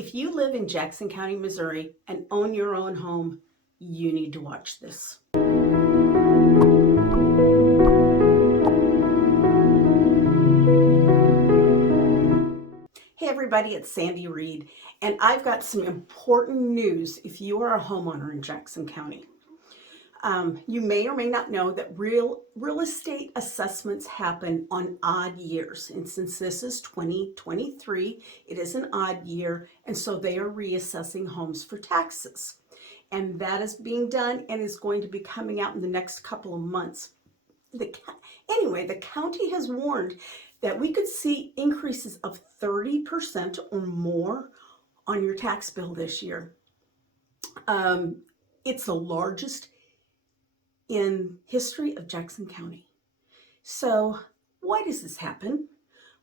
If you live in Jackson County, Missouri and own your own home, you need to watch this. Hey everybody, it's Sandy Reed, and I've got some important news if you are a homeowner in Jackson County. You may or may not know that real estate assessments happen on odd years. And since this is 2023, it is an odd year. And so they are reassessing homes for taxes. And that is being done and is going to be coming out in the next couple of months. Anyway, the county has warned that we could see increases of 30% or more on your tax bill this year. It's the largest in history of Jackson County. So why does this happen?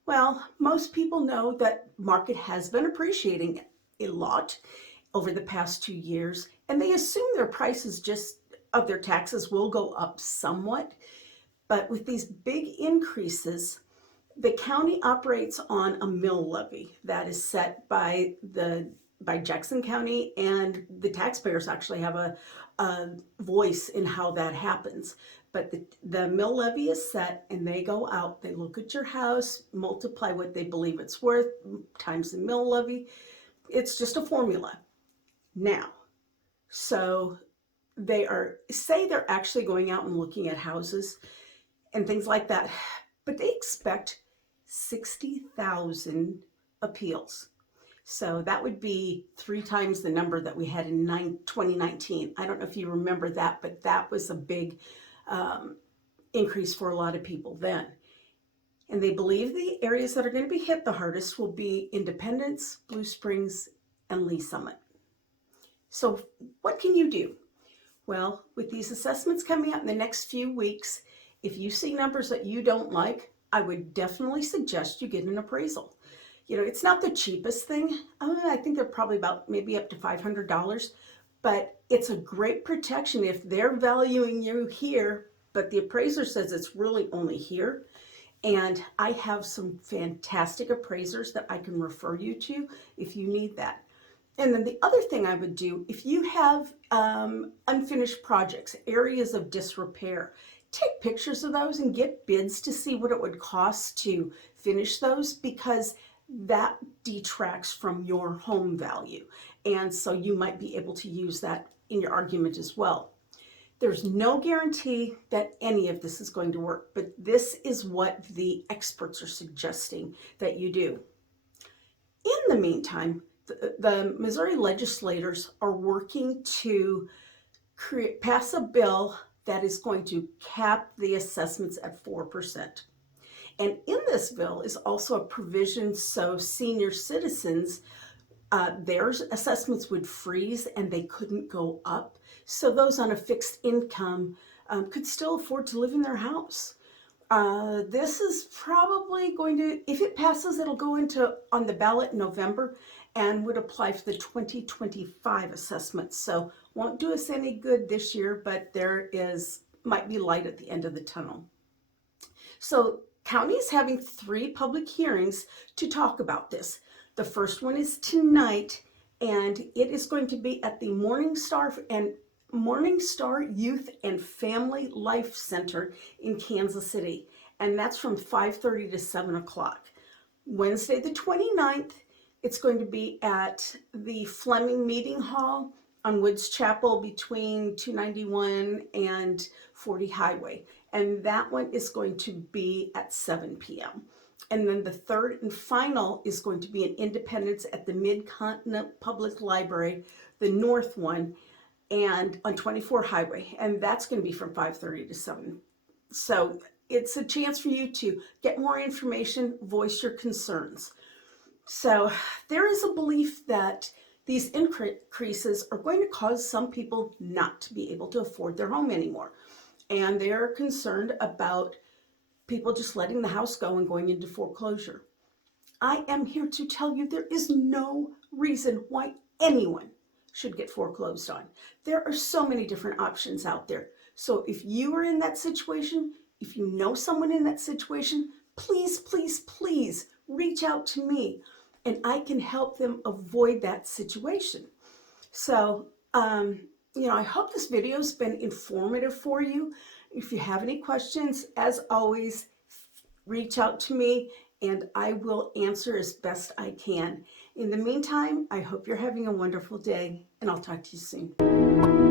Well, most people know that market has been appreciating a lot over the past 2 years, and they assume their prices just of their taxes will go up somewhat. But with these big increases, the county operates on a mill levy that is set by Jackson County, and the taxpayers actually have a voice in how that happens. But the mill levy is set, and they go out, they look at your house, multiply what they believe it's worth times the mill levy. It's just a formula. Now, so they're actually going out and looking at houses and things like that, but they expect 60,000 appeals. So that would be 3 times the number that we had in 2019. I don't know if you remember that, but that was a big increase for a lot of people then. And they believe the areas that are going to be hit the hardest will be Independence, Blue Springs, and Lee Summit. So what can you do? Well, with these assessments coming out in the next few weeks, if you see numbers that you don't like, I would definitely suggest you get an appraisal. You know, it's not the cheapest thing. I think they're probably about maybe up to $500, but it's a great protection if they're valuing you here, but the appraiser says it's really only here. And I have some fantastic appraisers that I can refer you to if you need that. And then the other thing I would do, if you have unfinished projects, areas of disrepair, take pictures of those and get bids to see what it would cost to finish those, because that detracts from your home value. And so you might be able to use that in your argument as well. There's no guarantee that any of this is going to work, but this is what the experts are suggesting that you do. In the meantime, the Missouri legislators are working to pass a bill that is going to cap the assessments at 4%. And in this bill is also a provision so senior citizens, their assessments would freeze and they couldn't go up. So those on a fixed income could still afford to live in their house. This is probably going to, if it passes, it'll go on the ballot in November and would apply for the 2025 assessments. So won't do us any good this year, but might be light at the end of the tunnel. So county is having 3 public hearings to talk about this. The first one is tonight, and it is going to be at the Morningstar Youth and Family Life Center in Kansas City, and that's from 5:30 to 7 o'clock. Wednesday the 29th, it's going to be at the Fleming Meeting Hall on Woods Chapel between 291 and 40 Highway. And that one is going to be at 7 p.m. And then the third and final is going to be in Independence at the Mid-Continent Public Library, the north one, and on 24 Highway. And that's going to be from 5:30 to 7. So it's a chance for you to get more information, voice your concerns. So there is a belief that these increases are going to cause some people not to be able to afford their home anymore. And they're concerned about people just letting the house go and going into foreclosure. I am here to tell you there is no reason why anyone should get foreclosed on. There are so many different options out there. So if you are in that situation, if you know someone in that situation, please, please, please reach out to me and I can help them avoid that situation. So, I hope this video has been informative for you. If you have any questions, as always, reach out to me and I will answer as best I can. In the meantime, I hope you're having a wonderful day, and I'll talk to you soon.